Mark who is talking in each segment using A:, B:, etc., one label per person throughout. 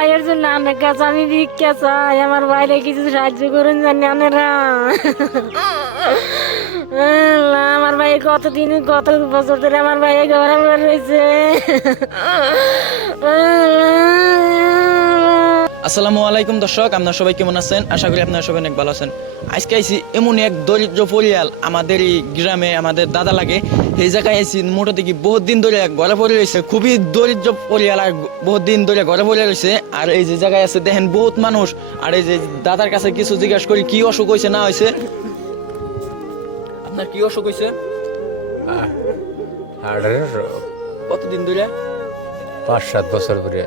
A: ভাইয়ের জন্য অনেক কাছে আমি ভিক্ষা চাই, আমার ভাইরে কিছু সাহায্য করুন জানি আমার ভাই কতদিন, কত বছর ধরে আমার ভাই ঘরে ঘরে রয়েছে।
B: আসসালামু আলাইকুম দর্শক, আপনার সবাই কেমন আছেন? আশা করি আপনারা সবাই অনেক ভালো আছেন। আজকে আইসি এমন এক দরিদ্র পরিয়াল আমাদের এই গ্রামে আমাদের দাদা লাগে। এই জায়গায় আইসি মোটো থেকে বহুত দিন ধরে ঘরে পড়ে রয়েছে খুবই দরিদ্র পরিয়াল আর বহুত দিন ধরে ঘরে পড়ে রয়েছে। আর এই যে জায়গায় আছে দেখেন বহুত মানুষ। আর এই যে দাদার কাছে কিছু জিজ্ঞাসা করি কি অসুখ হয়েছে না হয়েছে? আপনার কি অসুখ হয়েছে?
C: হার্টের
B: কতদিন ধরে?
C: পাঁচ সাত বছর পরে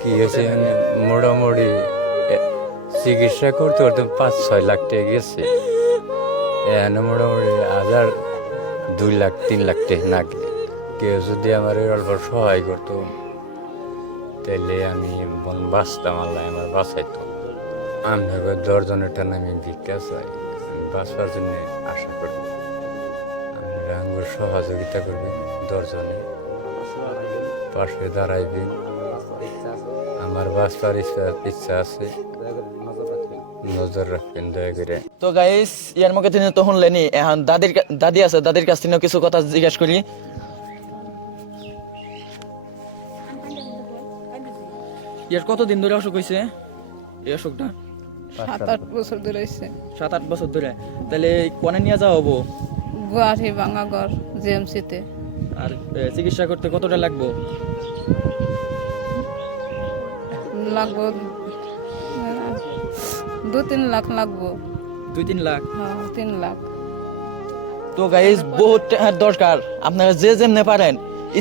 C: কি হয়েছে মোটামুটি চিকিৎসা করতে করতে পাঁচ ছয় লাখ টাকা গেছে। এখানে মোটামুটি হাজার দুই লাখ, তিন লাখ টাকা নাকি কেউ যদি আমার অল্প সহায় করতো তাহলে আমি বাঁচতাম আল্লাহ, আমার বাঁচাইতো। আমি দশজনের টান আমি ভিক্ষা চাই বাঁচবার জন্য আশা করি। আপনারা আঙ্গুর সহযোগিতা করবেন দশজনে পাশে দাঁড়াইবেন আমার বাঁচবার ইচ্ছা ইচ্ছা আছে। নজর রাখবেন দয়া করে।
B: তো গাইস ইয়ার মুখে তিনি তো শুনলেনি এখন দাদির দাদি আছে দাদির কাছ থেকে কিছু কথা জিজ্ঞেস করি। ইয়ার কতদিন ধরে অসুখ হয়েছে এই অসুখটা?
D: সাত আট বছর ধরে হয়েছে
B: সাত আট বছর ধরে। তাহলে কোনে নিয়ে যাওয়া হব?
D: গুয়াহাটি বাঙাগড় জিএমসিতে
B: আর চিকিৎসা করতে কতটা লাগবো?
D: লাগবো দু তিন লাখ লাগবো।
B: দুই তিন লাখ?
D: হ্যাঁ তিন লাখ।
B: তো গাইস বহুত টাকার দরকার। আপনারা যে যেমনে পারেন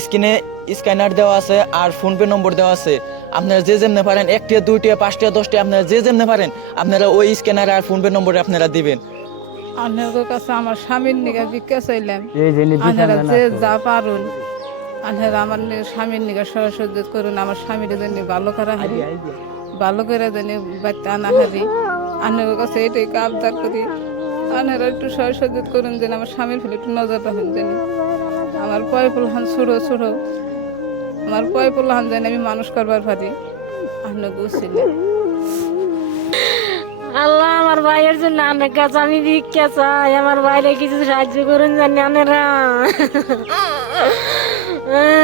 B: স্ক্রিনে স্ক্যানার দেওয়া আছে আর ফোন পে নম্বর দেওয়া আছে। আপনারা যে যেমনে পারেন একটিয়া দুইটিয়া পাঁচটিয়া দশটিয়া আপনারা যে যেমনে পারেন আপনারা ওই স্ক্যানার আর ফোন পে নম্বরে আপনারা দিবেন।
D: আপনাদের কাছে আমার স্বামীর নিকে ভিক্ষা চাইলাম আপনারা যে যা পারুন আপনারা আমার স্বামীর নিকে সহযোগ করুন আমার স্বামীর জন্য ভালো করা হারি ভালো করে জানি বাচ্চা আনা হারি। আপনাদের কাছে এটাই আবদার করি আপনারা একটু সহযোগ করুন যেন আমার স্বামীর ফেলে একটু নজর রাখুন জানি আমার পয় পুলহান ছোড়ো ছোড়ো আমার পয় পুলহান জানি আমি মানুষ করবার পারি। আপনার বুঝছিলেন
A: আল্লাহ আমার ভাইয়ের জন্য অনেক কাছে আমি ভিক্ষা চাই। আমার ভাইরে কিছু সাহায্য করুন জানি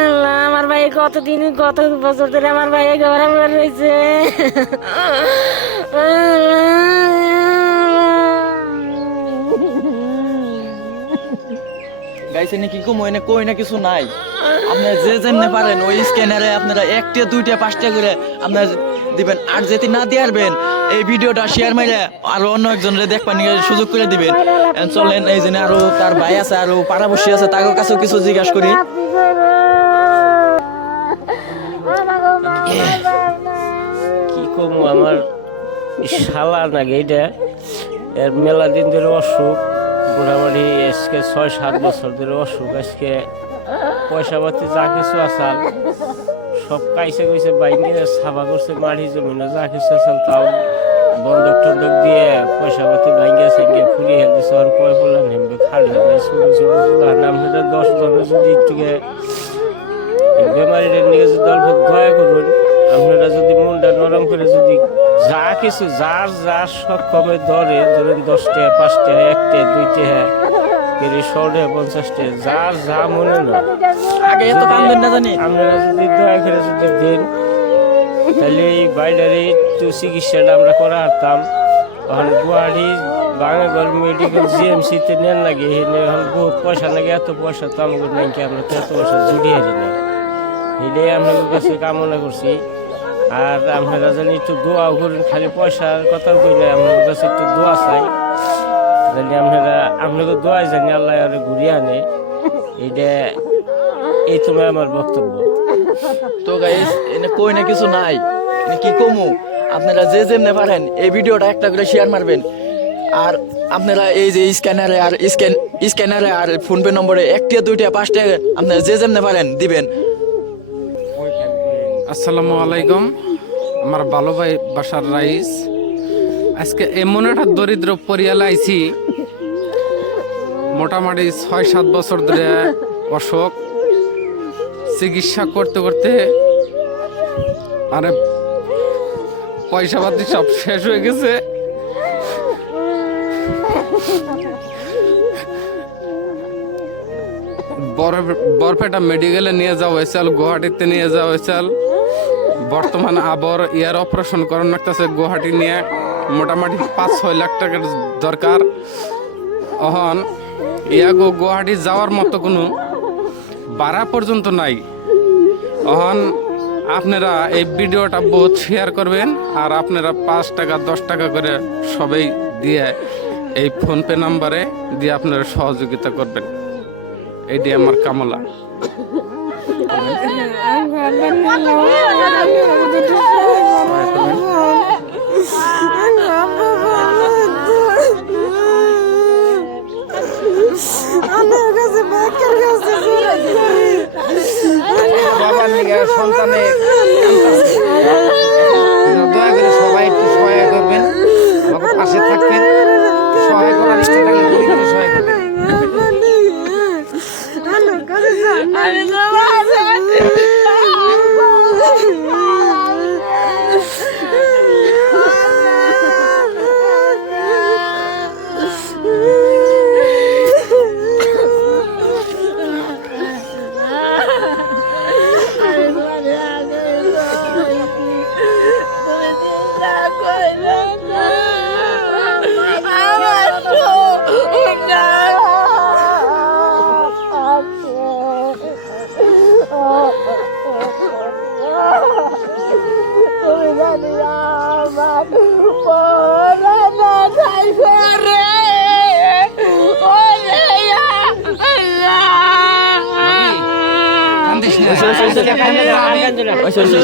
A: আল্লাহ, আমার ভাই কতদিন কত বছর ধরে আমার ভাই ঘরে ঘরে রয়েছে।
B: গাইছে নাকি কম? এনে কই না কিছু নাই। আপনারা যে যেমনে পারেন ওই স্ক্যানারে আপনারা একটা দুইটা পাঁচটা করে আপনারা দিবেন। আর যদি না দিয়ে পারবেন এই ভিডিওটা শেয়ার মাইলে আরও অন্য একজনের দেখবার নিয়ে সুযোগ করে দিবেন। চলেন এই জন্য আরও তার ভাই আছে আরও পাড়াবসী আছে তাদের কাছেও কিছু জিজ্ঞাসা করি।
E: কি কমু আমার? শালা নাকি এটা এর মেলা দিন ধরে অসুখ, মোটামুটি আজকে ছয় সাত বছর ধরে অসুখ, আজকে পয়সা পাতি যা কিছু আসাল সব কাইছে কইছে বাইকে সাফা করছে মাটি জমিনে যা কিছু আসাল তাও বন্ধক টন্ধক দিয়ে পয়সা পাতি ভাঙ্গে সেঙ্গে ফুরিয়ে হেলতেছে আর পয় পড়লাম হেমবে খালি হয়ে নাম হেঁটে দশ জনের যদি একটুকে বেমারিদের নিয়ে যদি অল্প দয়া করুন, আপনারা যদি মনটা নরম করে যদি যা কিছু যার যার সক্ষমে ধরে ধরেন দশটা পাঁচটা একটা দুইটা কেড়ে শর্টে পঞ্চাশটা যার যা মনে না।
B: আগে এত কান্দেন না জানি।
E: আপনারা যদি দয়া করে যদি দেন তাহলে এই একটু চিকিৎসাটা আমরা করা হারতাম এখন গুয়াহাটি মেডিকেল জিএমসিতে নেন লাগে এখানে বহুত পয়সা লাগে এত পয়সা তো নাই আমরা তো এত পয়সা জুড়িয়ে হারি না এটাই আপনাদের কাছে কামনা করছি। আর আপনারা জানি একটু দোয়াও করেন খালি পয়সার কথা কইলে আপনাদের কাছে একটু দোয়া চাই। জানি আপনারা আপনাদের দোয়াই জানি, আল্লাহ আর ঘুরিয়ে আনে। এইটা এই তোমার আমার বক্তব্য।
B: তো গাইস এনে কই না কিছু নাই। কি কমু? আপনারা যে যেমনে পারেন, এই ভিডিওটা একটা করে শেয়ার মারবেন। আর আপনারা এই যে স্ক্যানারে আর স্ক্যান স্ক্যানারে আর ফোনপে নম্বরে একটা দুইটা পাঁচটা আপনারা যে যেমনে পারেন দিবেন।
F: আসসালামু আলাইকুম। আমার ভালো ভাই বাসার রাইস। আজকে এমন একটা দরিদ্র পরিয়াল আইছি। মোটামুটি ছয় সাত বছর ধরে অসুখ। চিকিৎসা করতে করতে আরে পয়সা পাতি সব শেষ হয়ে গেছে। বর- বরপেটা মেডিকেলে নিয়ে যাওয়া হয়েছিল গুয়াহাটিতে নিয়ে যাওয়া হয়েছিল বর্তমানে আবার ইয়ার অপারেশন করানো লাগতেছে গুয়াহাটি নিয়ে মোটামুটি পাঁচ ছয় লাখ টাকার দরকার। অহন ইয়াগো গুয়াহাটি যাওয়ার মতো কোনো ভাড়া পর্যন্ত নাই। অহন, আপনারা এই ভিডিওটা বহুত শেয়ার করবেন আর আপনারা পাঁচ টাকা, দশ টাকা করে সবাই দিয়ে এই ফোনপে নাম্বারে দিয়ে আপনারা সহযোগিতা করবেন। এটি আমার কামলা।
G: সন্তানে দয়া করে সবাই একটু সহায় করবেন। পাশে থাকবেন। সহায় করার ইচ্ছা
D: 你想干这个啊干这个我想省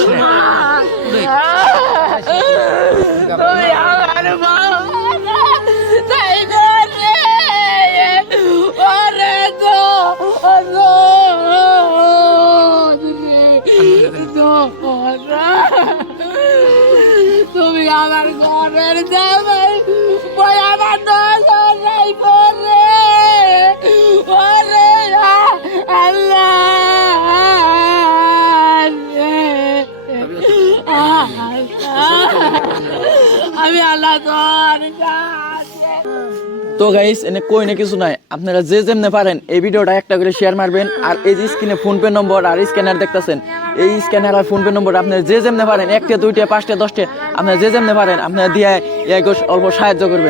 B: তো গাইস এনে কই না কিছু নাই। আপনারা যে যেমনে পারেন এই ভিডিওটা একটা করে শেয়ার মারবেন। আর এই যে স্ক্রিনে ফোনপে নম্বর আর স্ক্যানার দেখতেছেন, এই স্ক্যানার আর ফোনপে নম্বর আপনারা যে যেমনে পারেন, একটা, দুইটা, পাঁচটা, দশটা, আপনারা যে যেমনে পারেন, আপনারা দিয়ে এক অল্প সাহায্য করবেন।